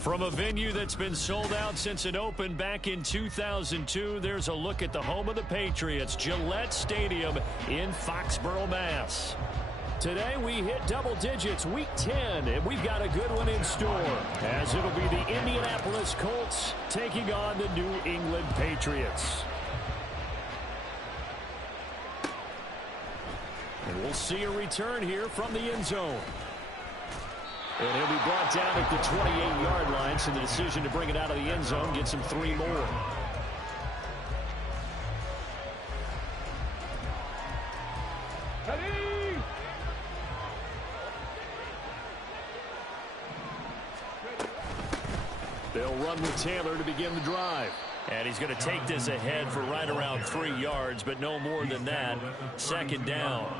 From a venue that's been sold out since it opened back in 2002, there's a look at the home of the Patriots, Gillette Stadium in Foxborough, Mass. Today we hit double digits, week 10, and we've got a good one in store, as it'll be the Indianapolis Colts taking on the New England Patriots. And we'll see a return here from the end zone. And he'll be brought down at the 28-yard line, so the decision to bring it out of the end zone gets him 3 more. They'll run with Taylor to begin the drive. And he's going to take this ahead for right around 3 yards, but no more than that. Second down.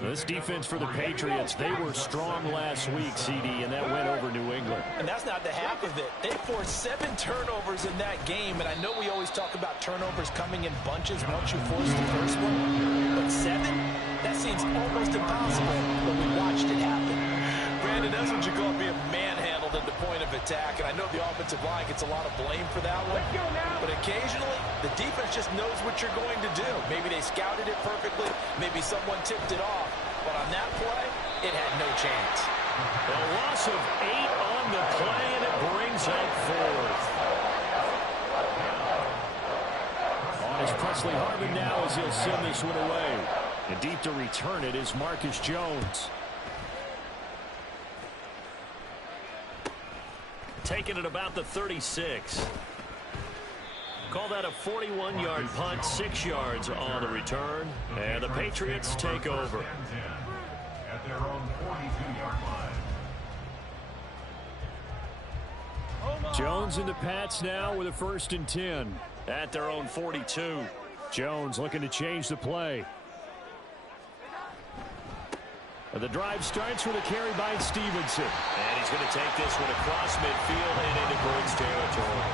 This defense for the Patriots, they were strong last week, CD, and that went over New England. And that's not the half of it. They forced 7 turnovers in that game, and I know we always talk about turnovers coming in bunches once you force the first one. But 7? That seems almost impossible, but we watched it happen. Brandon, that's what you call being manhandled at the point of attack, and I know the offensive line gets a lot of blame for that one. But occasionally, the defense just knows what you're going to do. Maybe they scouted it perfectly. Maybe someone tipped it off. But on that play, it had no chance. A loss of 8 on the play, and it brings up 4th. On is Presley Harvin now as he'll send this one away. And deep to return it is Marcus Jones. Taking it about the 36. Call that a 41-yard punt, 6 yards on the return. And the Patriots take over. At their own 42-yard line. Jones and the Pats now with a 1st and 10 at their own 42. Jones looking to change the play. The drive starts with a carry by Stevenson. And he's going to take this one across midfield and into Birds territory.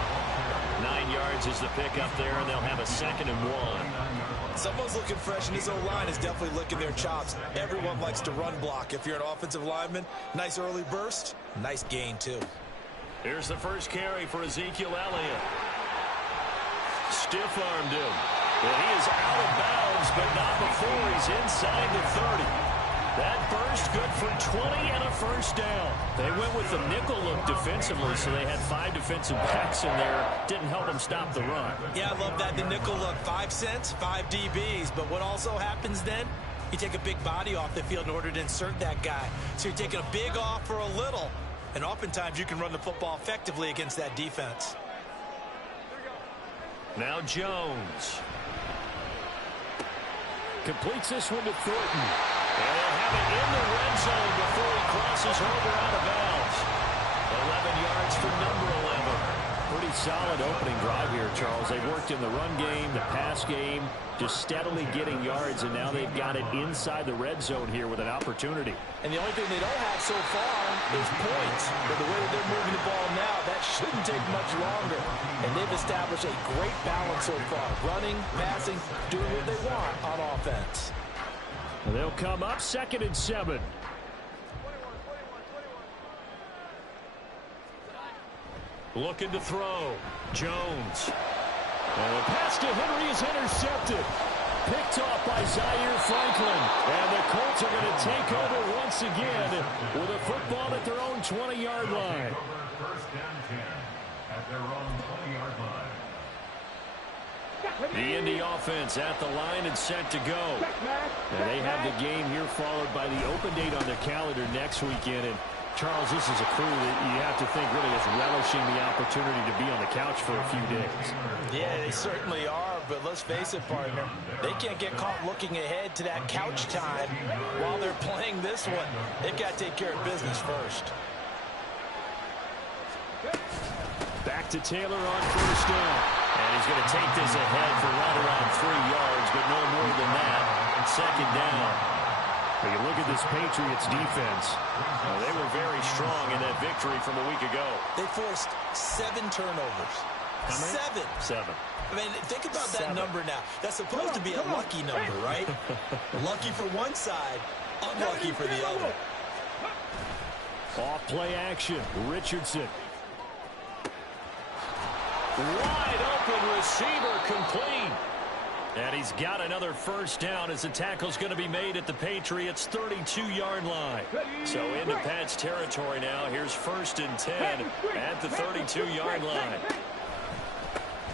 9 yards is the pickup there, and they'll have a 2nd and 1. Someone's looking fresh, and his O-line is definitely licking their chops. Everyone likes to run block. If you're an offensive lineman, nice early burst, nice gain, too. Here's the first carry for Ezekiel Elliott. Stiff-armed him. And he is out of bounds, but not before he's inside the 30. That burst good for 20 and a 1st down. They went with the nickel look defensively, so they had 5 defensive backs in there. Didn't help them stop the run. Yeah, I love that, the nickel look. 5 cents, 5 DBs. But what also happens then? You take a big body off the field in order to insert that guy. So you're taking a big off for a little. And oftentimes you can run the football effectively against that defense. Now Jones. Completes this one to Thornton. And they'll have it in the red zone before he crosses over out of bounds. 11 yards for number 11. Pretty solid opening drive here, Charles. They've worked in the run game, the pass game, just steadily getting yards, and now they've got it inside the red zone here with an opportunity. And the only thing they don't have so far is points. But the way that they're moving the ball now, that shouldn't take much longer. And they've established a great balance so far. Running, passing, doing what they want on offense. They'll come up 2nd and 7. Looking to throw. Jones. And the pass to Henry is intercepted. Picked off by Zaire Franklin. And the Colts are going to take over once again with a football at their own 20-yard line. 1st and 10 at their own 20-yard line. The Indy offense at the line and set to go. And they have the game here followed by the open date on their calendar next weekend. And Charles, this is a crew that you have to think really is relishing the opportunity to be on the couch for a few days. Yeah, they certainly are, but let's face it, partner. They can't get caught looking ahead to that couch time while they're playing this one. They've got to take care of business first. Back to Taylor on 1st down. And he's going to take this ahead for right around 3 yards, but no more than that. 2nd down. When you look at this Patriots defense, they were very strong in that victory from a week ago. They forced 7 turnovers. 7. I mean, think about that number now. That's supposed to be a lucky number, right? Lucky for one side, unlucky for the other. Off play action. Richardson Wide open receiver complete. And he's got another first down as the tackle's going to be made at the Patriots' 32-yard line. So into Pat's territory now. Here's 1st and 10 at the 32-yard line.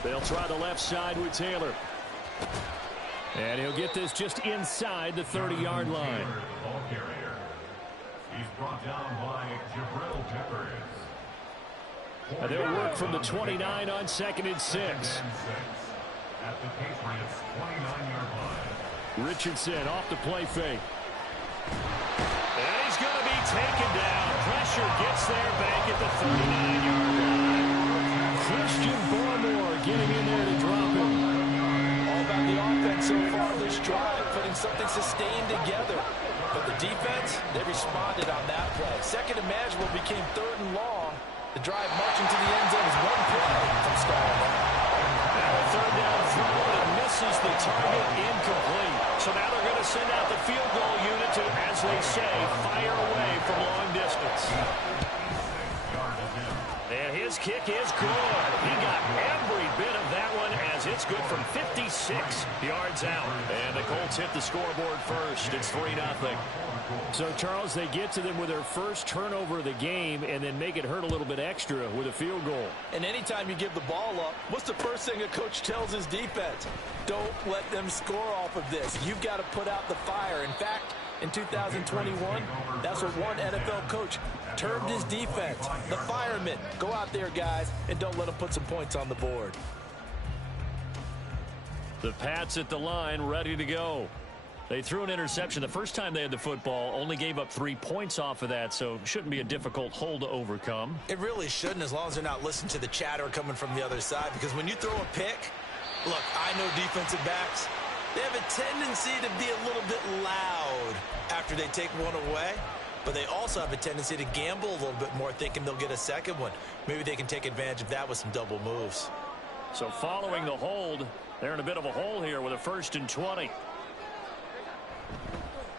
They'll try the left side with Taylor. And he'll get this just inside the 30-yard line. He's brought down by Jabril Peppers. And they'll work from the 29 on 2nd and 6. At the Patriots' 29-yard line. Richardson off the play fake. And he's going to be taken down. Pressure gets there back at the 39-yard line. Christian Barmore getting in there to drop him. All about the offense so far this drive, putting something sustained together. But the defense, they responded on that play. 2nd and manageable became 3rd and long. The drive marching to the end zone is one play from Stalin. Now a 3rd down throw, and it misses the target, incomplete. So now they're going to send out the field goal unit to, as they say, fire away from long distance. And his kick is good. He got every bit of that one as it's good from 56 yards out. And the Colts hit the scoreboard first. It's 3-0. So, Charles, they get to them with their first turnover of the game and then make it hurt a little bit extra with a field goal. And anytime you give the ball up, what's the first thing a coach tells his defense? Don't let them score off of this. You've got to put out the fire. In fact, in 2021, that's what one NFL coach termed his defense. The firemen. Go out there, guys, and don't let them put some points on the board. The Pats at the line, ready to go. They threw an interception the first time they had the football, only gave up 3 points off of that, so shouldn't be a difficult hole to overcome. It really shouldn't, as long as they're not listening to the chatter coming from the other side, because when you throw a pick, look, I know defensive backs, they have a tendency to be a little bit loud after they take one away, but they also have a tendency to gamble a little bit more, thinking they'll get a second one. Maybe they can take advantage of that with some double moves. So following the hold, they're in a bit of a hole here with a 1st and 20.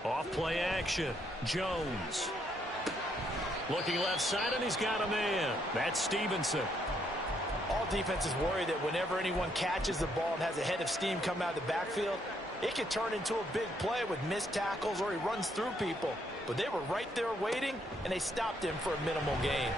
Off play action. Jones. Looking left side, and he's got a man. That's Stevenson. All defenses worry that whenever anyone catches the ball and has a head of steam come out of the backfield, it could turn into a big play with missed tackles or he runs through people. But they were right there waiting, and they stopped him for a minimal gain.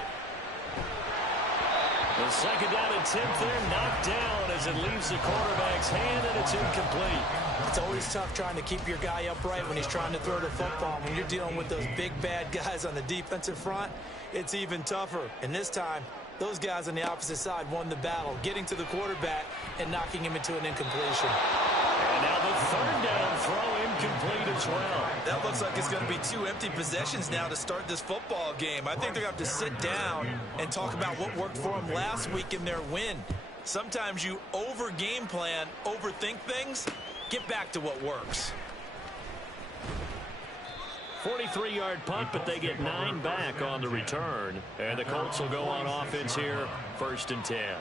The 2nd down attempt there knocked down as it leaves the quarterback's hand, and it's incomplete. It's always tough trying to keep your guy upright when he's trying to throw the football. When you're dealing with those big, bad guys on the defensive front, it's even tougher. And this time, those guys on the opposite side won the battle, getting to the quarterback and knocking him into an incompletion. And now the 3rd down throw incomplete as well. That looks like it's going to be 2 empty possessions now to start this football game. I think they're going to have to sit down and talk about what worked for them last week in their win. Sometimes you over-game plan, overthink things. Get back to what works. 43-yard punt, but they get 9 back on the return. And the Colts will go on offense here, 1st and 10.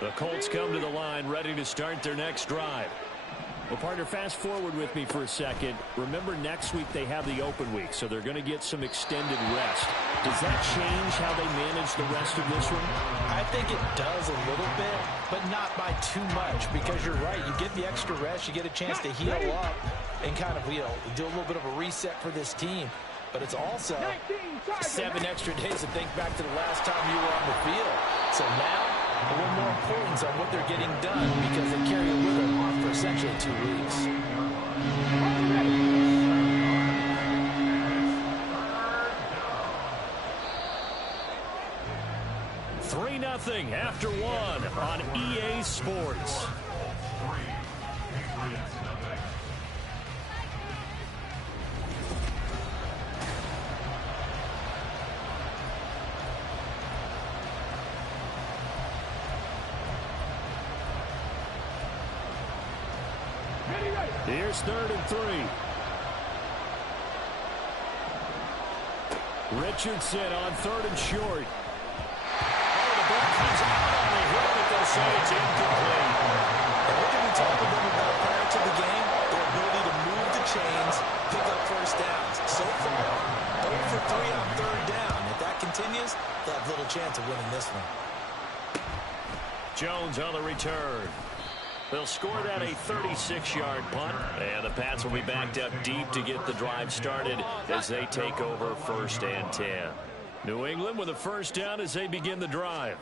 The Colts come to the line, ready to start their next drive. Well, partner, fast forward with me for a second. Remember, next week they have the open week, so they're going to get some extended rest. Does that change how they manage the rest of this one? I think it does a little bit, but not by too much, because you're right. You get the extra rest, you get a chance to heal up and kind of, do a little bit of a reset for this team. But it's also 7 extra days to think back to the last time you were on the field. So now, a little more importance on what they're getting done, because they carry it with them for essentially 2 weeks. 3-0 after 1 on EA Sports. Here's 3rd and 3. Richardson on 3rd and short. Oh, the ball comes out on the hit, but they'll say it's incomplete. And what did we talk to them about prior to the game? Their ability to move the chains, pick up first downs. So far, 0 for 3 on 3rd down. If that continues, continues, they'll have little chance of winning this one. Jones on the return. They'll score that a 36-yard punt, and the Pats will be backed up deep to get the drive started as they take over 1st and 10. New England with a first down as they begin the drive.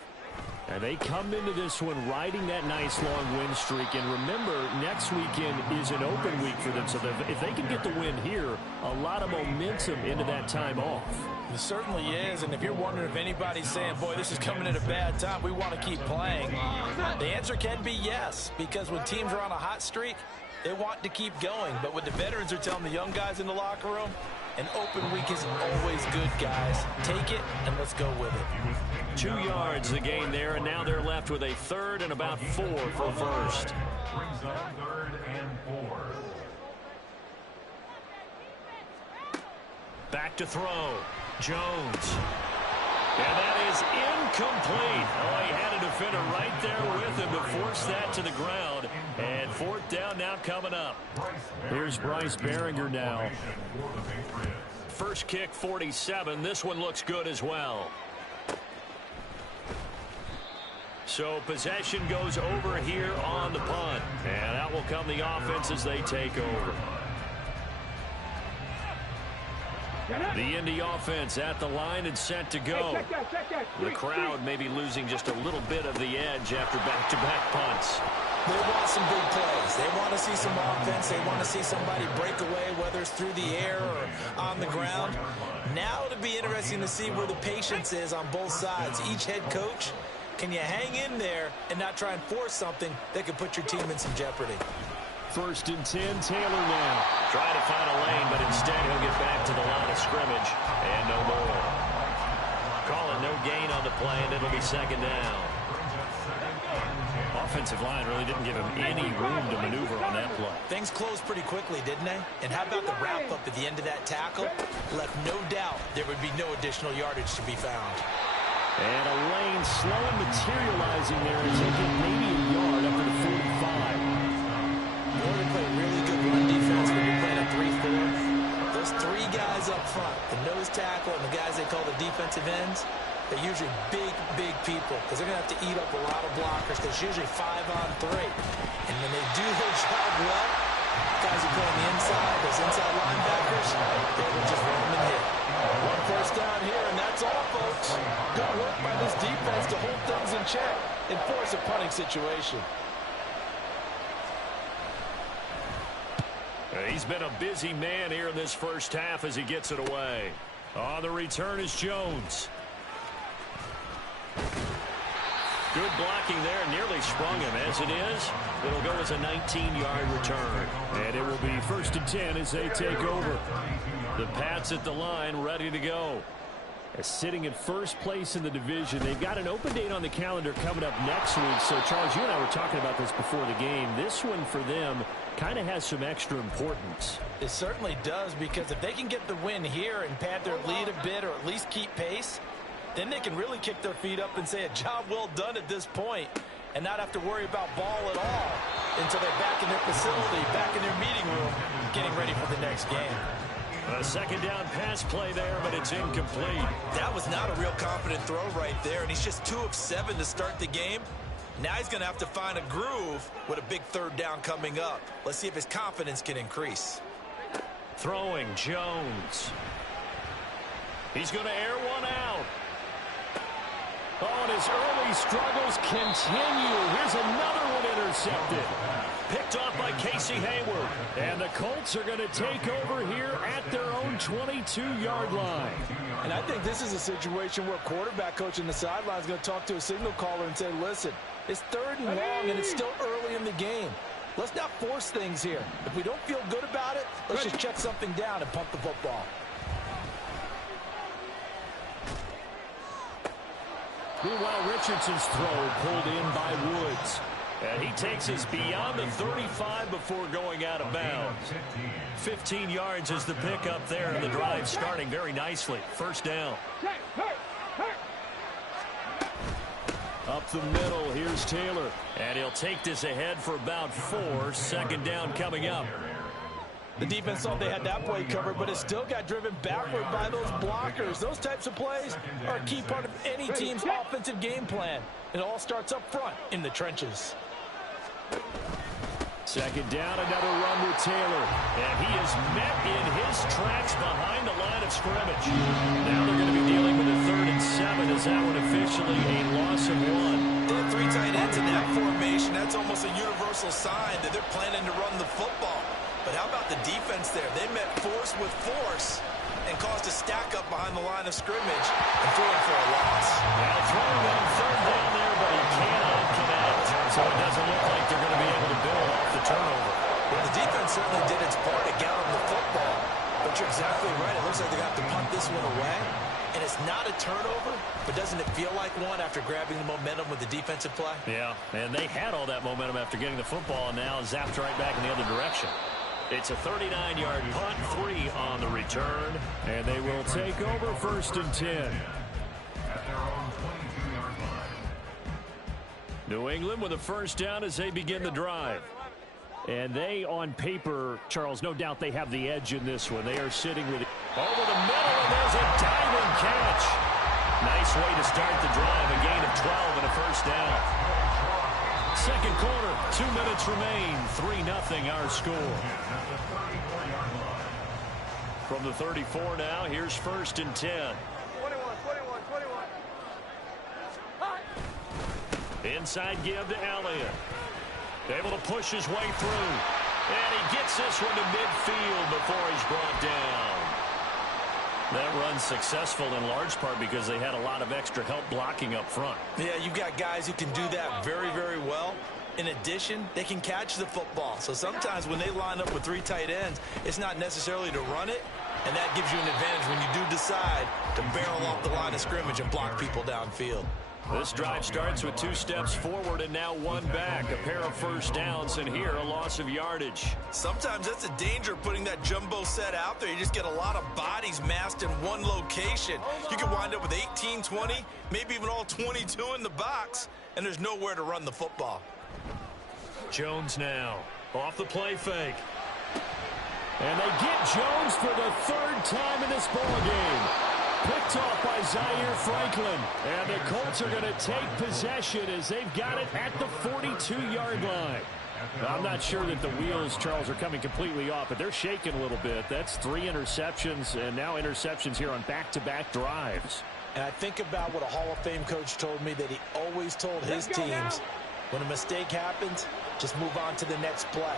And they come into this one riding that nice long win streak. And remember, next weekend is an open week for them. So if they can get the win here, a lot of momentum into that time off. It certainly is. And if you're wondering if anybody's saying, boy, this is coming at a bad time, we want to keep playing, the answer can be yes. Because when teams are on a hot streak, they want to keep going. But what the veterans are telling the young guys in the locker room, an open week is always good, guys. Take it, and let's go with it. 2 yards the gain there, and now they're left with a 3rd and about 4 for 1st. Brings up 3rd and 4. Back to throw. Jones. And that is incomplete. Oh, he had a defender right there with him to force that to the ground. And 4th down now coming up. Here's Bryce Behringer now. First kick, 47. This one looks good as well. So possession goes over here on the punt. And that will come the offense as they take over. The Indy offense at the line and set to go. The crowd may be losing just a little bit of the edge after back-to-back punts. They want some big plays. They want to see some offense. They want to see somebody break away, whether it's through the air or on the ground. Now it'll be interesting to see where the patience is on both sides. Each head coach, can you hang in there and not try and force something that could put your team in some jeopardy? 1st and 10, Taylor now. Trying to find a lane, but instead he'll get back to the line of scrimmage. And no more. Call it no gain on the play, and it'll be 2nd down. Offensive line really didn't give him any room to maneuver on that play. Things closed pretty quickly, didn't they? And how about the wrap-up at the end of that tackle? Left no doubt there would be no additional yardage to be found. And a lane slowly materializing there and taking maybe a yard up to the 45. You want to play really good run defense when you're playing a 3-4. Those 3 guys up front, the nose tackle and the guys they call the defensive ends, they're usually big people because they're going to have to eat up a lot of blockers because it's usually 5-on-3. And when they do their job well, guys who play on the inside, those inside linebackers, they will just run them and hit. 1 first down here, and that's all, folks. Good work by this defense to hold things in check and force a punting situation. He's been a busy man here in this first half as he gets it away. On the return is Jones. Good blocking there, nearly sprung him. As it is, it'll go as a 19-yard return. And it will be 1st and 10 as they take over. The Pats at the line, ready to go. Sitting in first place in the division. They've got an open date on the calendar coming up next week. So, Charles, you and I were talking about this before the game. This one for them kind of has some extra importance. It certainly does, because if they can get the win here and pad their lead a bit or at least keep pace, then they can really kick their feet up and say a job well done at this point and not have to worry about ball at all until they're back in their facility, back in their meeting room, getting ready for the next game. A 2nd down pass play there, but it's incomplete. That was not a real confident throw right there, and he's just 2 of 7 to start the game. Now he's going to have to find a groove with a big 3rd down coming up. Let's see if his confidence can increase. Throwing, Jones. He's going to air one out. Oh, and his early struggles continue. Here's another one intercepted. Picked off by Casey Hayward. And the Colts are going to take over here at their own 22-yard line. And I think this is a situation where quarterback coach in the sideline is going to talk to a signal caller and say, listen, it's 3rd and long and it's still early in the game. Let's not force things here. If we don't feel good about it, let's just check something down and pump the football. Meanwhile, Richardson's throw pulled in by Woods. And he takes us beyond the 35 before going out of bounds. 15 yards is the pickup there, and the drive starting very nicely. 1st down. Up the middle, here's Taylor. And he'll take this ahead for about 4. 2nd down coming up. The defense thought they had that play covered, but it still got driven backward by those blockers. Those types of plays are a key part of any team's offensive game plan. It all starts up front in the trenches. Second down, another run with Taylor. And he is met in his tracks behind the line of scrimmage. Now they're going to be dealing with a 3rd and 7 as that one officially a loss of 1. They have 3 tight ends in that formation. That's almost a universal sign that they're planning to run the football. But how about the defense there? They met force with force and caused a stack up behind the line of scrimmage and threw it for a loss. Now throwing on 3rd down there, but he cannot connect. So it doesn't look like they're going to be able to build off the turnover. Well, the defense certainly did its part to gallop the football. But you're exactly right. It looks like they're going to have to punt this one away. And it's not a turnover, but doesn't it feel like one after grabbing the momentum with the defensive play? Yeah, and they had all that momentum after getting the football, and now zapped right back in the other direction. It's a 39-yard punt, 3 on the return, and they will take over 1st and 10. At their own 22-yard line. New England with a 1st down as they begin the drive. And they, on paper, Charles, no doubt they have the edge in this one. They are sitting with it over the middle, and there's a diving catch. Nice way to start the drive, a gain of 12 and a 1st down. Second quarter, 2 minutes remain, 3-0 our score. From the 34 now, here's 1st and 10. 21. Inside give to Elliott. Able to push his way through. And he gets this one to midfield before he's brought down. That run's successful in large part because they had a lot of extra help blocking up front. Yeah, you've got guys who can do that very, very well. In addition, they can catch the football. So sometimes when they line up with 3 tight ends, it's not necessarily to run it, and that gives you an advantage when you do decide to barrel off the line of scrimmage and block people downfield. This drive starts with 2 steps forward and now 1 back. A pair of 1st downs, and here a loss of yardage. Sometimes that's a danger of putting that jumbo set out there. You just get a lot of bodies massed in one location. You can wind up with 18, 20, maybe even all 22 in the box, and there's nowhere to run the football. Jones now off the play fake. And they get Jones for the 3rd time in this ball game. Picked off by Zaire Franklin. And the Colts are going to take possession as they've got it at the 42-yard line. I'm not sure that the wheels, Charles, are coming completely off, but they're shaking a little bit. That's 3 interceptions, and now interceptions here on back-to-back drives. And I think about what a Hall of Fame coach told me that he always told his teams, when a mistake happens, just move on to the next play.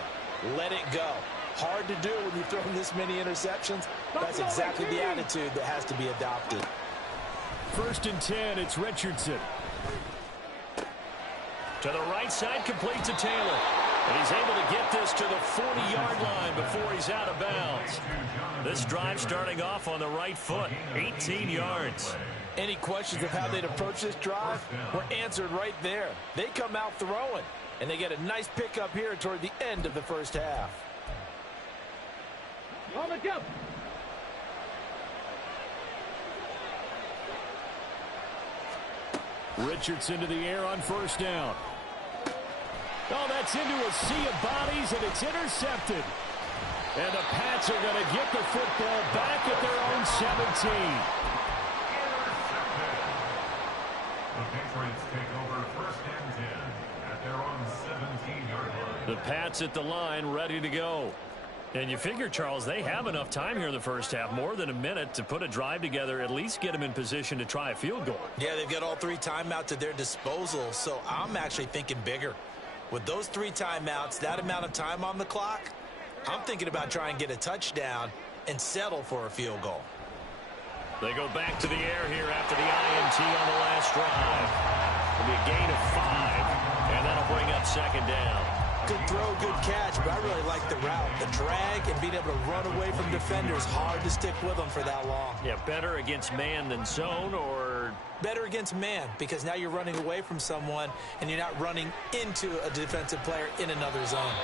Let it go. Hard to do when you've thrown this many interceptions. That's exactly the attitude that has to be adopted. 1st and 10, it's Richardson. To the right side, complete to Taylor. And he's able to get this to the 40-yard line before he's out of bounds. This drive starting off on the right foot, 18 yards. Any questions of how they'd approach this drive were answered right there. They come out throwing, and they get a nice pickup here toward the end of the 1st half. Richardson to the air on 1st down. Oh, that's into a sea of bodies, and it's intercepted. And the Pats are going to get the football back at their own 17. The Patriots take over 1st and 10 at their own 17-yard line. The Pats at the line, ready to go. And you figure, Charles, they have enough time here in the 1st half, more than a minute, to put a drive together, at least get them in position to try a field goal. Yeah, they've got all 3 timeouts at their disposal, so I'm actually thinking bigger. With those 3 timeouts, that amount of time on the clock, I'm thinking about trying to get a touchdown and settle for a field goal. They go back to the air here after the INT on the last drive. It'll be a gain of 5, and that'll bring up 2nd down. Good throw, good catch, but I really like the route. The drag and being able to run away from defenders, hard to stick with them for that long. Yeah, better against man than zone, or better against man, because now you're running away from someone and you're not running into a defensive player in another zone.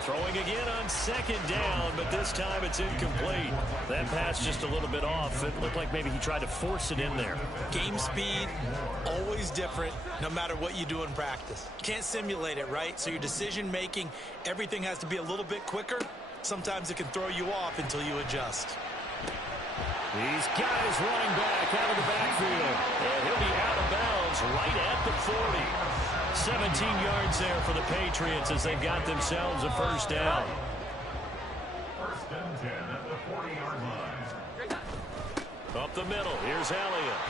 Throwing again on 2nd down, but this time it's incomplete. That pass just a little bit off. It looked like maybe he tried to force it in there. Game speed, always different, no matter what you do in practice. You can't simulate it, right? So your decision-making, everything has to be a little bit quicker. Sometimes it can throw you off until you adjust. He's got his running back out of the backfield. And he'll be out of bounds right at the 40. 17 yards there for the Patriots as they've got themselves a first down. First and 10 at the 40-yard line. Up the middle, here's Elliott.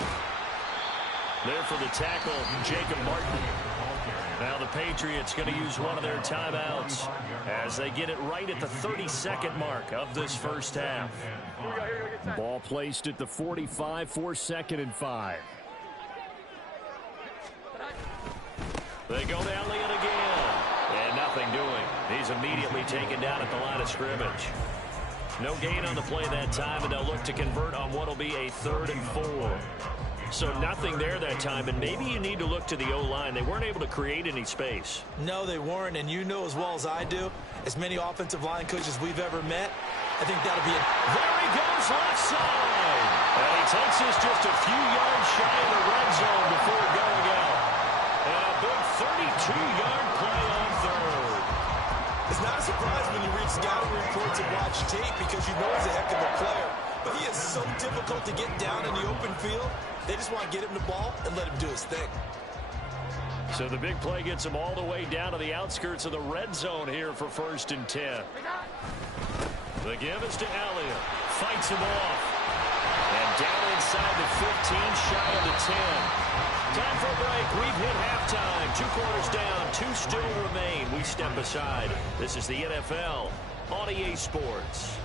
There for the tackle, Jacob Martin. Now the Patriots going to use one of their timeouts as they get it right at the 32nd mark of this first half. Ball placed at the 45 for 2nd and 5. They go to Elliott again. And nothing doing. He's immediately taken down at the line of scrimmage. No gain on the play that time, and they'll look to convert on what will be a 3rd and 4. So nothing there that time, and maybe you need to look to the O-line. They weren't able to create any space. No, they weren't, and you know as well as I do, as many offensive line coaches we've ever met, I think that'll be it. There he goes left side. And he takes us just a few yards shy of the red zone before going out. And a big 32-yard play on 3rd. It's not a surprise when you read scouting reports and watch tape because you know he's a heck of a player. But he is so difficult to get down in the open field. They just want to get him the ball and let him do his thing. So the big play gets him all the way down to the outskirts of the red zone here for 1st and 10. The give is to Elliott. Fights him off. And down inside the 15, shy of the 10. Time for a break. We've hit halftime. 2 quarters down. 2 still remain. We step aside. This is the NFL on EA Sports.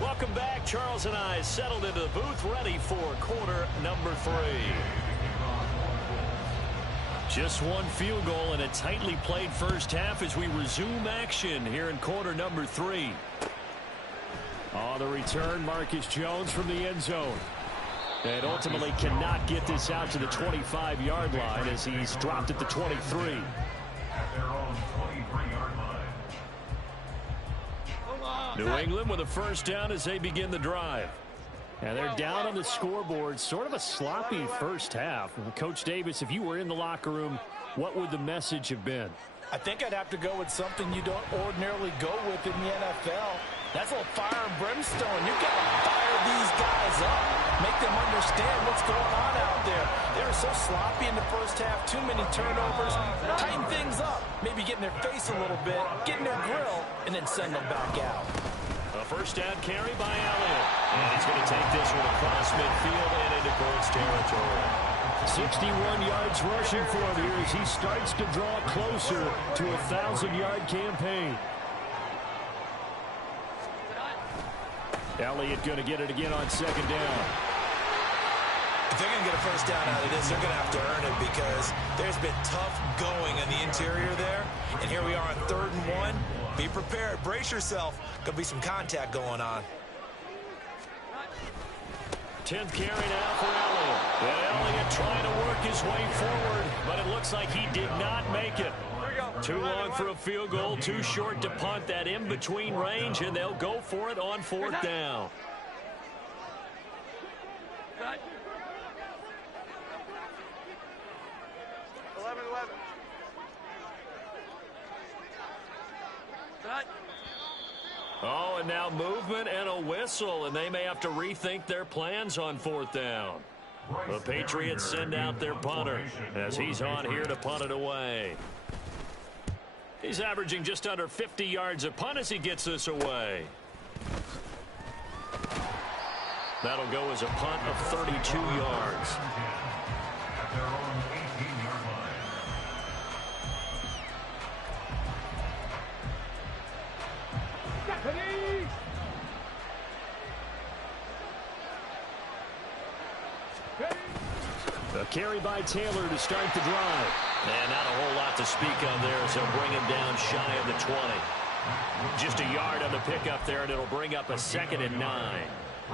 Welcome back. Charles and I settled into the booth, ready for quarter number 3. Just one field goal in a tightly played first half as we resume action here in quarter number 3. On the return, Marcus Jones from the end zone. And ultimately cannot get this out to the 25-yard line as he's dropped at the 23. At their own 23-yard line. New England with a first down as they begin the drive. And they're down on the scoreboard. Sort of a sloppy first half. And Coach Davis, if you were in the locker room, what would the message have been? I think I'd have to go with something you don't ordinarily go with in the NFL. That's a little fire and brimstone. You've got to fire these guys up. Make them understand what's going on out there. They were so sloppy in the first half. Too many turnovers. Tighten things up. Maybe get in their face a little bit. Get in their grill. And then send them back out. A first down carry by Elliott. And he's going to take this one across midfield and into Colts territory. 61 yards rushing for him here as he starts to draw closer to a 1,000-yard campaign. Elliott going to get it again on 2nd down. If they're going to get a first down out of this, they're going to have to earn it because there's been tough going in the interior there. And here we are on 3rd and 1. Be prepared. Brace yourself. Going to be some contact going on. 10th carry now for Elliott. And Elliott trying to work his way forward, but it looks like he did not make it. Too long for a field goal, too short to punt. That in-between range, and they'll go for it on 4th down. Oh, and now movement and a whistle, and they may have to rethink their plans on 4th down. The Patriots send out their punter as he's on here to punt it away. He's averaging just under 50 yards a punt as he gets this away. That'll go as a punt of 32 yards. At their own 18-yard line. A carry by Taylor to start the drive. And not a whole lot to speak of there as they'll bring him down shy of the 20. Just a yard on the pickup there, and it'll bring up a 2nd and 9.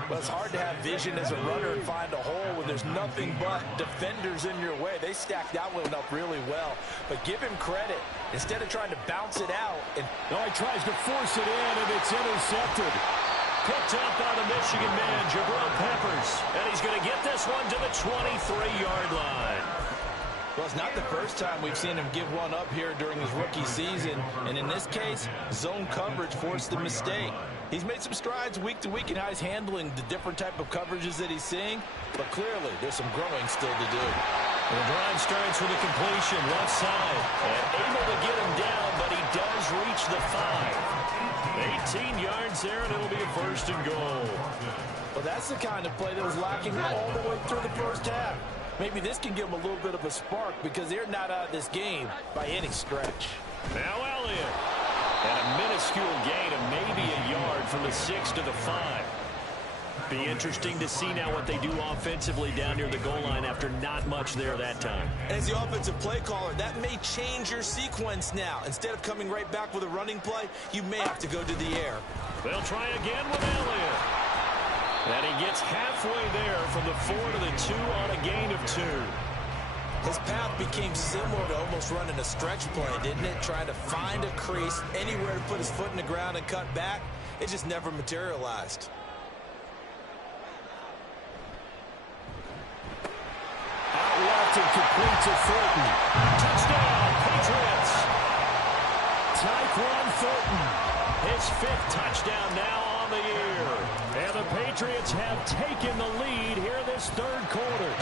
Well, it's hard to have vision as a runner and find a hole when there's nothing but defenders in your way. They stacked that one up really well. But give him credit. Instead of trying to bounce it out. And he tries to force it in, and it's intercepted. Picked up by the Michigan man, Jabril Peppers. And he's going to get this one to the 23-yard line. Well, it's not the first time we've seen him give one up here during his rookie season. And in this case, zone coverage forced the mistake. He's made some strides week to week in how he's handling the different type of coverages that he's seeing. But clearly, there's some growing still to do. The drive starts with a completion left side. And able to get him down, but he does reach the 5. 18 yards there, and it'll be a first and goal. Well, that's the kind of play that was lacking all the way through the first half. Maybe this can give them a little bit of a spark because they're not out of this game by any stretch. Now Elliott. And a minuscule gain of maybe a yard from the 6 to the 5. Be interesting to see now what they do offensively down near the goal line after not much there that time. As the offensive play caller, that may change your sequence now. Instead of coming right back with a running play, you may have to go to the air. They'll try again with Elliott. And he gets halfway there from the 4 to the 2 on a gain of 2. His path became similar to almost running a stretch play, didn't it? Trying to find a crease, anywhere to put his foot in the ground and cut back. It just never materialized. Out left and complete to Thornton. Touchdown, Patriots. Tyquan Thornton, his 5th touchdown now on the year. And the Patriots have taken the lead here in this 3rd quarter.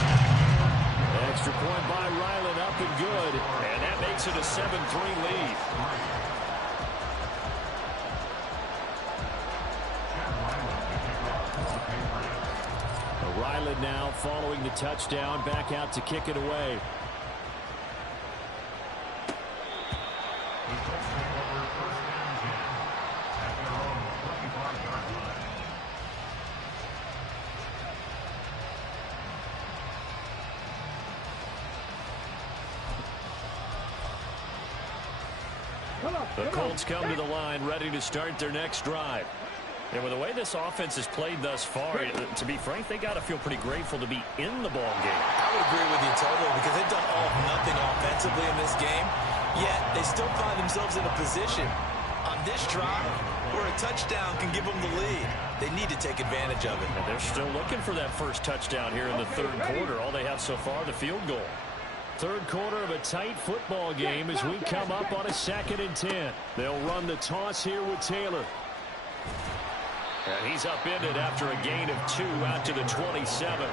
Extra point by Ryland, up and good. And that makes it a 7-3 lead. Ryland now following the touchdown, back out to kick it away. The Colts come to the line, ready to start their next drive. And with the way this offense has played thus far, to be frank, they got to feel pretty grateful to be in the ball game. I would agree with you totally because they've done all or nothing offensively in this game, yet they still find themselves in a position on this drive where a touchdown can give them the lead. They need to take advantage of it. And they're still looking for that first touchdown here in the 3rd quarter. All they have so far, the field goal. 3rd quarter of a tight football game as we come up on a 2nd and 10. They'll run the toss here with Taylor. And he's upended after a gain of 2 out to the 27.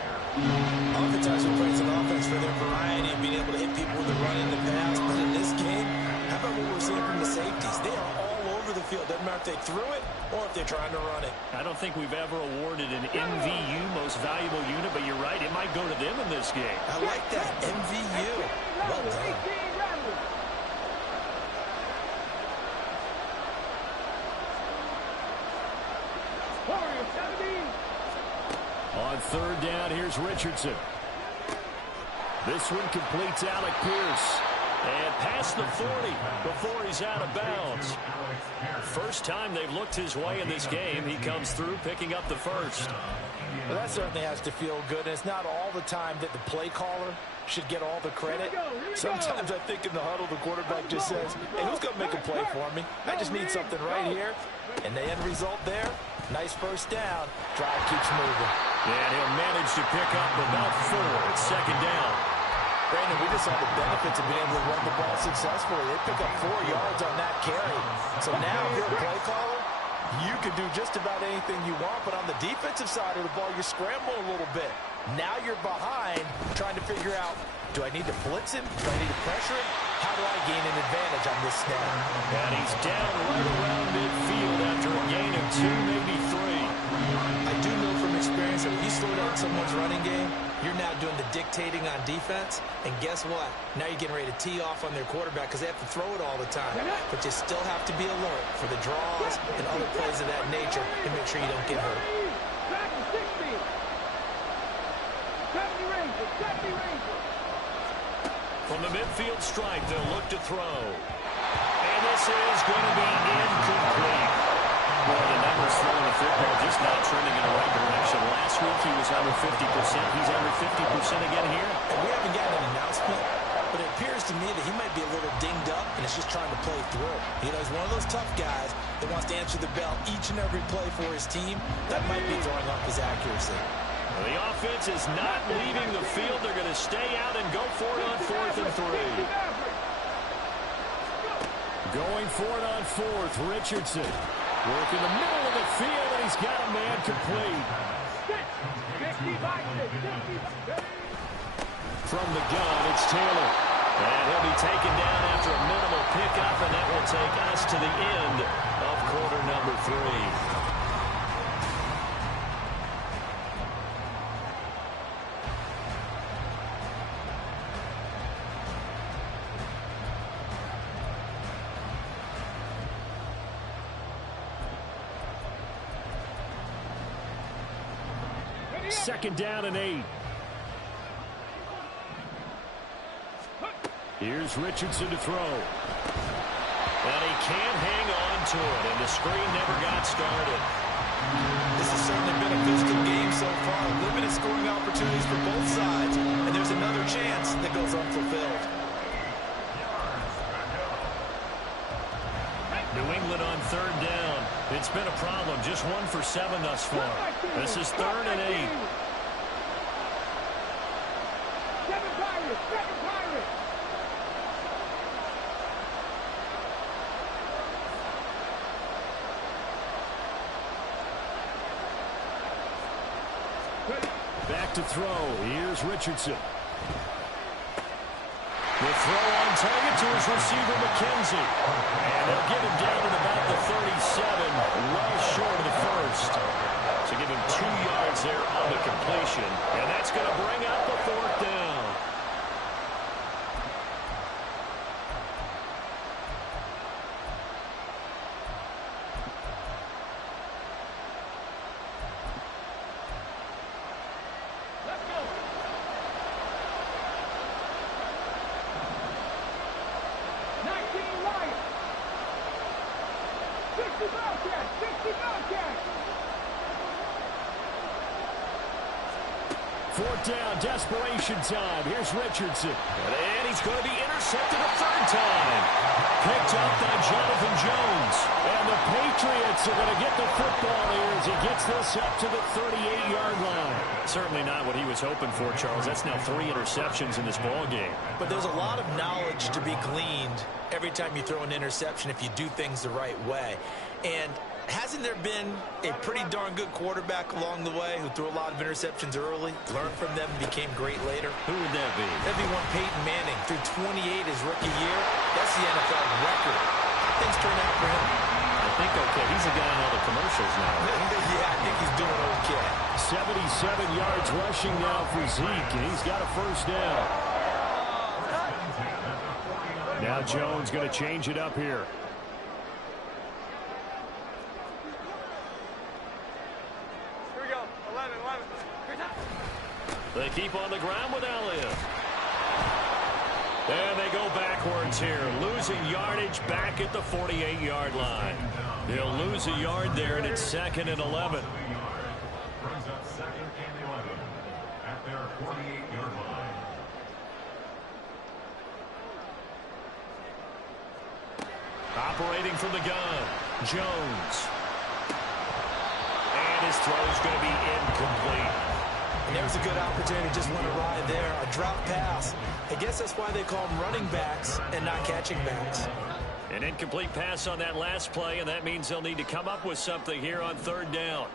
Oftentimes we praise an offense for their variety and being able to hit people with the run in the pass. But in this game, how about what we're seeing from the safeties? They are all over the field. Doesn't matter if they threw it or if they're trying to run it. I don't think we've ever awarded an MVU, most valuable unit, but you're right, it might go to them in this game. I like that, MVU. Well done. On 3rd down, here's Richardson. This one completes Alec Pierce. And past the 40 before he's out of bounds. First time they've looked his way in this game. He comes through picking up the 1st. Well, that certainly has to feel good. And it's not all the time that the play caller should get all the credit. Sometimes I think in the huddle, the quarterback just says, hey, who's going to make a play for me? I just need something right here. And the end result there, nice first down. Drive keeps moving. And he'll manage to pick up about 4. It's 2nd down. Brandon, we just saw the benefits of being able to run the ball successfully. They pick up 4 yards on that carry. So now if you're a play caller, you can do just about anything you want. But on the defensive side of the ball, you scramble a little bit. Now you're behind trying to figure out, do I need to blitz him? Do I need to pressure him? How do I gain an advantage on this snap? And he's down right around midfield after a gain of 2, maybe 3. I do know from experience that when you slow down someone's running game, you're now doing the dictating on defense. And guess what? Now you're getting ready to tee off on their quarterback because they have to throw it all the time. But you still have to be alert for the draws and other plays of that nature and make sure you don't get hurt. From the midfield stripe, they'll look to throw. And this is going to be incomplete. Boy, the numbers throwing the football just not trending in the right direction. Last week he was under 50%. He's under 50% again here. And we haven't gotten an announcement, but it appears to me that he might be a little dinged up and is just trying to play through. You know, he's one of those tough guys that wants to answer the bell each and every play for his team. That might be throwing off his accuracy. The offense is not leaving the field. They're going to stay out and go for it on 4th and 3. Going for it on 4th, Richardson. Working the middle of the field, and he's got a man complete. From the gun, it's Taylor. And he'll be taken down after a minimal pickup, and that will take us to the end of quarter number 3. Second down and 8. Here's Richardson to throw. And he can't hang on to it, and the screen never got started. This has certainly been a physical game so far. Limited scoring opportunities for both sides. And there's another chance that goes unfulfilled. New England on 3rd down. It's been a problem. Just 1 for 7 thus far. This is 3rd and 8. Back to throw. Here's Richardson. The throw on target to his receiver, McKenzie. And they'll get him down at about the 37, well short of the first. So give him 2 yards there on the completion. And that's going to bring up the 4th down. Fourth down, desperation time. Here's Richardson. And he's going to be intercepted a 3rd time. Picked up by Jonathan Jones. And the Patriots are going to get the football here as he gets this up to the 38-yard line. Certainly not what he was hoping for, Charles. That's now 3 interceptions in this ball game. But there's a lot of knowledge to be gleaned every time you throw an interception if you do things the right way. And hasn't there been a pretty darn good quarterback along the way who threw a lot of interceptions early, learned from them, and became great later? Who would that be? That'd be one Peyton Manning. Threw 28 his rookie year. That's the NFL record. Things turn out for him. I think okay. He's a guy in all the commercials now. Yeah, I think he's doing okay. 77 yards rushing now for Zeke, and he's got a 1st down. Now Jones going to change it up here. They keep on the ground with Elliott. And they go backwards here, losing yardage back at the 48-yard line. They'll lose a yard there, and it's 2nd and 11. Brings up 2nd and 11 at their 48-yard line. Operating from the gun, Jones. And his throw's going to be incomplete. And there's a good opportunity, just went awry there. A drop pass. I guess that's why they call them running backs and not catching backs. An incomplete pass on that last play, and that means they'll need to come up with something here on 3rd down.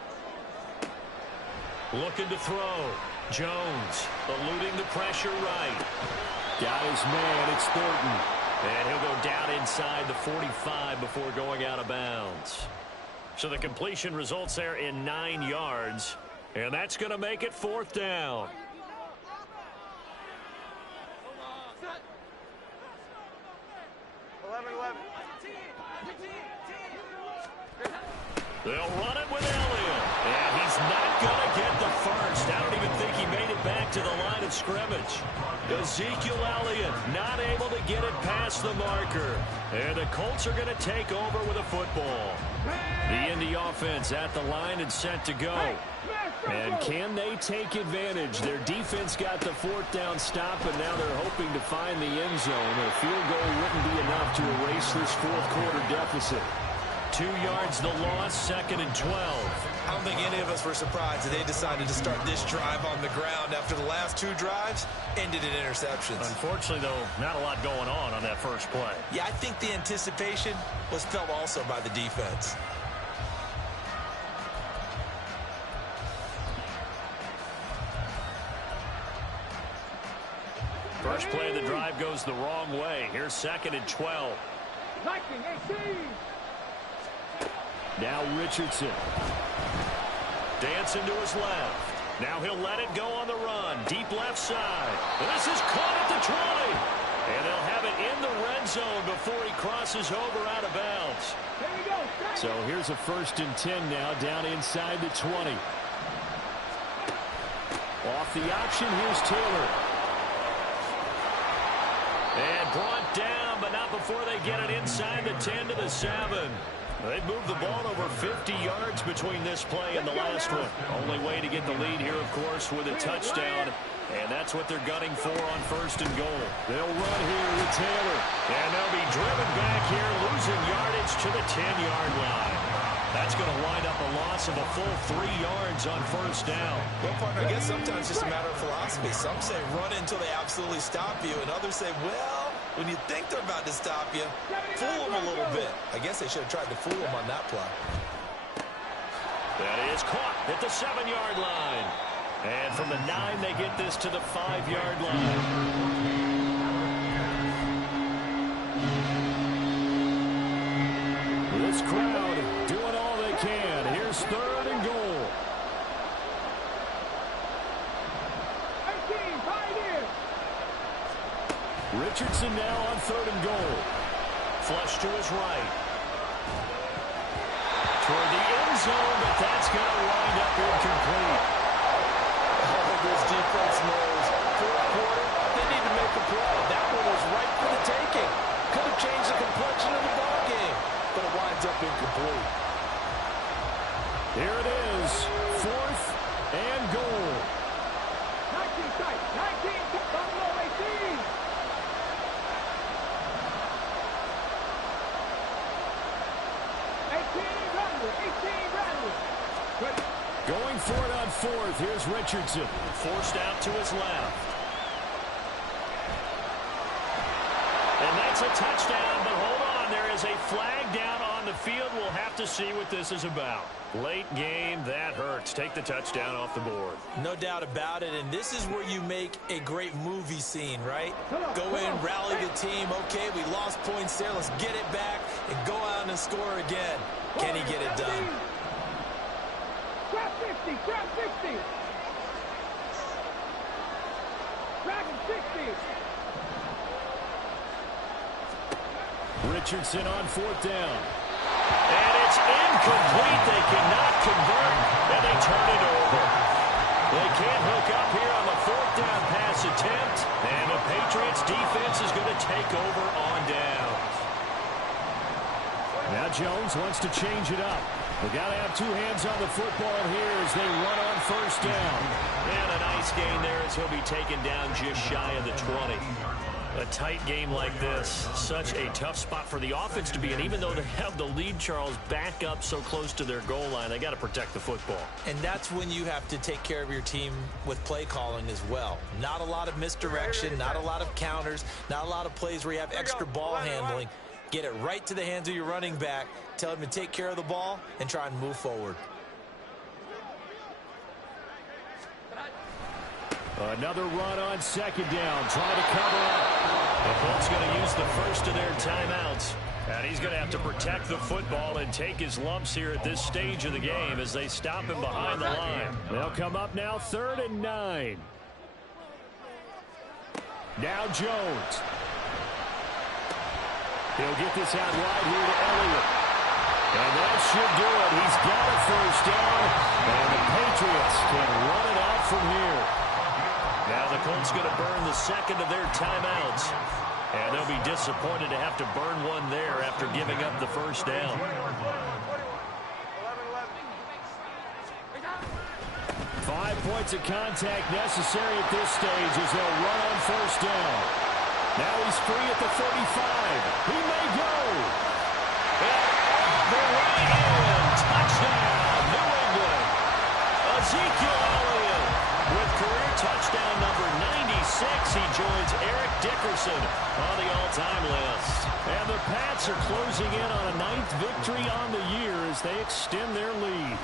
Looking to throw. Jones eluding the pressure right. Got his man. It's Thornton. And he'll go down inside the 45 before going out of bounds. So the completion results there in 9 yards. And that's going to make it 4th down. They'll run it with Elliott. And he's not going to get the first. I don't even think he made it back to the line of scrimmage. Ezekiel Elliott not able to get it past the marker. And the Colts are going to take over with a football. The Indy offense at the line and set to go. And can they take advantage? Their defense got the 4th down stop, and now they're hoping to find the end zone. A field goal wouldn't be enough to erase this 4th quarter deficit. 2 yards the loss, 2nd and 12. I don't think any of us were surprised that they decided to start this drive on the ground after the last 2 drives ended in interceptions. Unfortunately, though, not a lot going on that first play. Yeah, I think the anticipation was felt also by the defense. First play of the drive goes the wrong way. Here's 2nd and 12. Now Richardson. Dancing to his left. Now he'll let it go on the run. Deep left side. This is caught at the 20. And they'll have it in the red zone before he crosses over out of bounds. So here's a 1st and 10 now down inside the 20. Off the option, here's Taylor. And brought down, but not before they get it inside the 10 to the 7. They've moved the ball over 50 yards between this play and the last one. Only way to get the lead here, of course, with a touchdown. And that's what they're gunning for on 1st and goal. They'll run here with Taylor. And they'll be driven back here, losing yardage to the 10-yard line. That's going to wind up a loss of a full 3 yards on 1st down. Well, partner, I guess sometimes it's just a matter of philosophy. Some say run until they absolutely stop you, and others say, well, when you think they're about to stop you, fool them a little bit. I guess they should have tried to fool them on that play. That is caught at the 7-yard line. And from the 9, they get this to the 5-yard line. This crowd doing all they can. Here's 3rd and goal. Richardson now on 3rd and goal. Flush to his right. Toward the end zone, but that's going to wind up incomplete. Oh, this defense knows. 4th quarter, they need to make a play. That one was right for the taking. Could have changed the complexion of the ball game, but it winds up incomplete. Here it is, 4th and goal. 19 tight, 19 tight, Buffalo 18. 18 Bradley. Going for it on 4th. Here's Richardson. Forced out to his left. And that's a touchdown, but hold on. There is a flag down on the field. We'll have to see what this is about. Late game, that hurts. Take the touchdown off the board. No doubt about it, and this is where you make a great movie scene, right? Go in, rally the team. Okay, we lost points there. Let's get it back and go out and score again. Can he get it done? Grab 50, grab 60. Grab 60. Richardson on 4th down. And it's incomplete. They cannot convert, and they turn it over. They can't hook up here on the 4th down pass attempt, and the Patriots defense is going to take over on downs. Now Jones wants to change it up. They've got to have 2 hands on the football here as they run on 1st down. And a nice gain there as he'll be taken down just shy of the 20. A tight game like this, such a tough spot for the offense to be in. Even though they have the lead, Charles, back up so close to their goal line, they got to protect the football. And that's when you have to take care of your team with play calling as well. Not a lot of misdirection, not a lot of counters, not a lot of plays where you have extra ball handling. Get it right to the hands of your running back, tell him to take care of the ball, and try and move forward. Another run on 2nd down, trying to cover up. The Colts going to use the first of their timeouts. And he's going to have to protect the football and take his lumps here at this stage of the game as they stop him behind the line. They'll come up now 3rd and 9. Now Jones. He'll get this out wide here to Elliott. And that should do it. He's got a 1st down. And the Patriots can run it out from here. Now the Colts going to burn the 2nd of their timeouts. And they'll be disappointed to have to burn one there after giving up the 1st down. 5 points of contact necessary at this stage as they'll run on 1st down. Now he's free at the 35. He may go. And off the right end. Touchdown, New England. Ezekiel Elliott with career touchdown number 96. He joins Eric Dickerson on the all-time list. And the Pats are closing in on a 9th victory on the year as they extend their lead.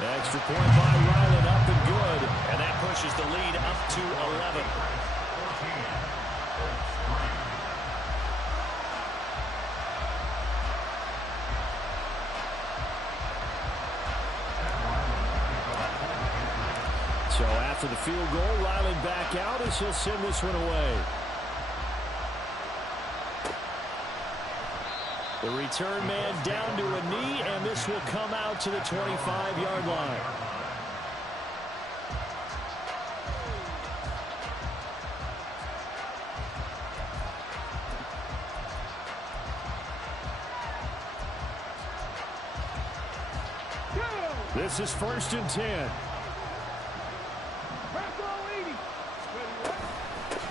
Extra point by Ryland, up and good. And that pushes the lead up to 11. So after the field goal, Ryland back out as he'll send this one away. The return man down to a knee, and this will come out to the 25-yard line. This is 1st and 10.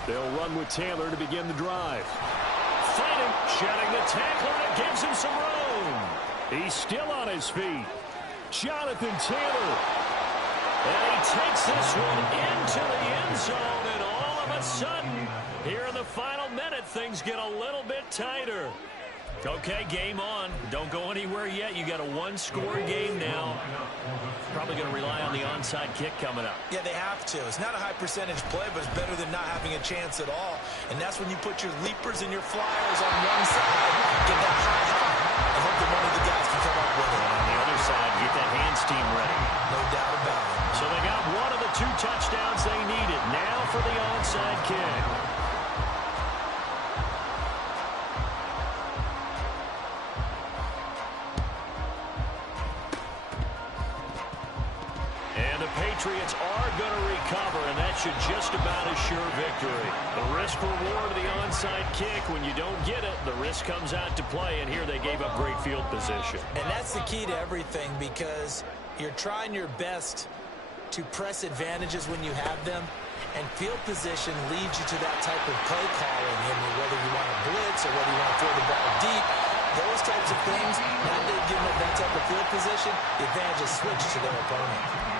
They'll run with Taylor to begin the drive. Fighting, shedding the tackle, and it gives him some room. He's still on his feet. Jonathan Taylor. And he takes this one into the end zone, and all of a sudden, here in the final minute, things get a little bit tighter. Okay, game on. Don't go anywhere yet. You got a one-score game now. Probably going to rely on the onside kick coming up. Yeah, they have to. It's not a high-percentage play, but it's better than not having a chance at all. And that's when you put your leapers and your flyers on one side, get that high, and hope that one of the guys can come up with it. On the other side, get that hands team ready. No doubt about it. So they got one of the 2 touchdowns they needed. Now for the onside kick. Patriots are going to recover, and that should just about assure victory. The risk-reward of the onside kick, when you don't get it, the risk comes out to play, and here they gave up great field position. And that's the key to everything, because you're trying your best to press advantages when you have them, and field position leads you to that type of play calling. I mean, whether you want to blitz or whether you want to throw the ball deep, those types of things, now they've given up that type of field position, the advantage is switched to their opponent.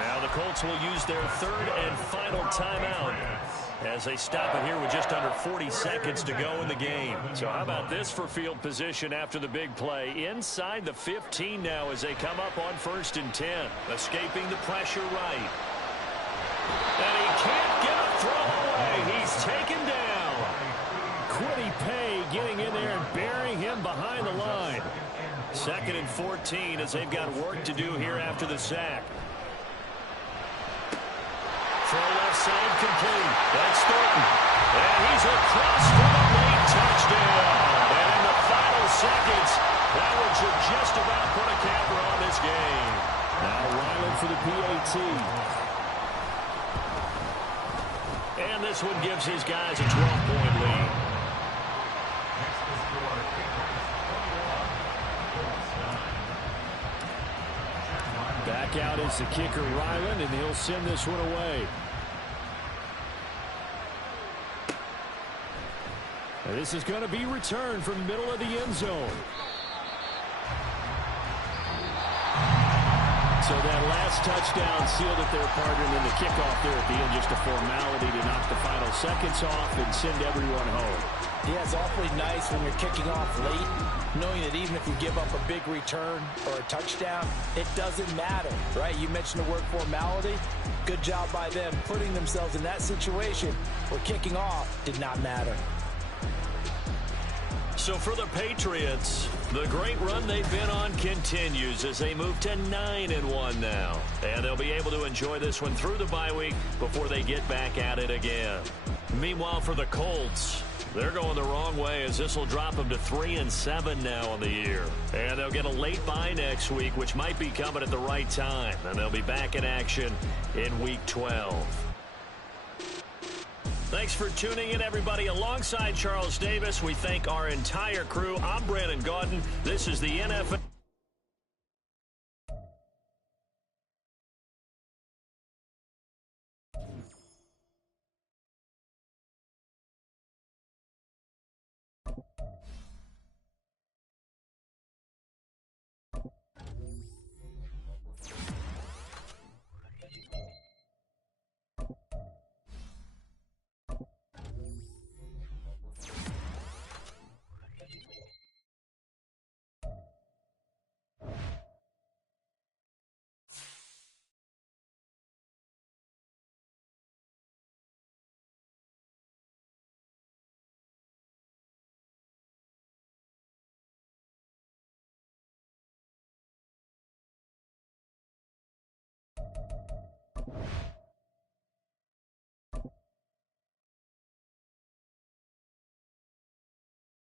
Now the Colts will use their 3rd and final timeout as they stop it here with just under 40 seconds to go in the game. So how about this for field position after the big play? Inside the 15 now as they come up on 1st and 10. Escaping the pressure right. And he can't get a throw away. He's taken down. Quiddy Pay getting in there and burying him behind the line. 2nd and 14 as they've got work to do here after the sack. Throw left side complete. That's Thornton. And he's across for a late touchdown. And in the final seconds, that one should just about put a capper on this game. Now Ryland for the PAT. And this one gives his guys a 12-point lead. Back out is the kicker, Ryland, and he'll send this one away. And this is going to be returned from the middle of the end zone. So that last touchdown sealed it there, partner, and then the kickoff there at the end, just a formality to knock the final seconds off and send everyone home. Yeah, it's awfully nice when you're kicking off late, knowing that even if you give up a big return or a touchdown, it doesn't matter, right? You mentioned the word formality. Good job by them putting themselves in that situation where kicking off did not matter. So for the Patriots, the great run they've been on continues as they move to 9-1 now. And they'll be able to enjoy this one through the bye week before they get back at it again. Meanwhile, for the Colts, they're going the wrong way as this will drop them to 3-7 now on the year. And they'll get a late bye next week, which might be coming at the right time. And they'll be back in action in Week 12. Thanks for tuning in, everybody. Alongside Charles Davis, we thank our entire crew. I'm Brandon Gaudin. This is the NFL.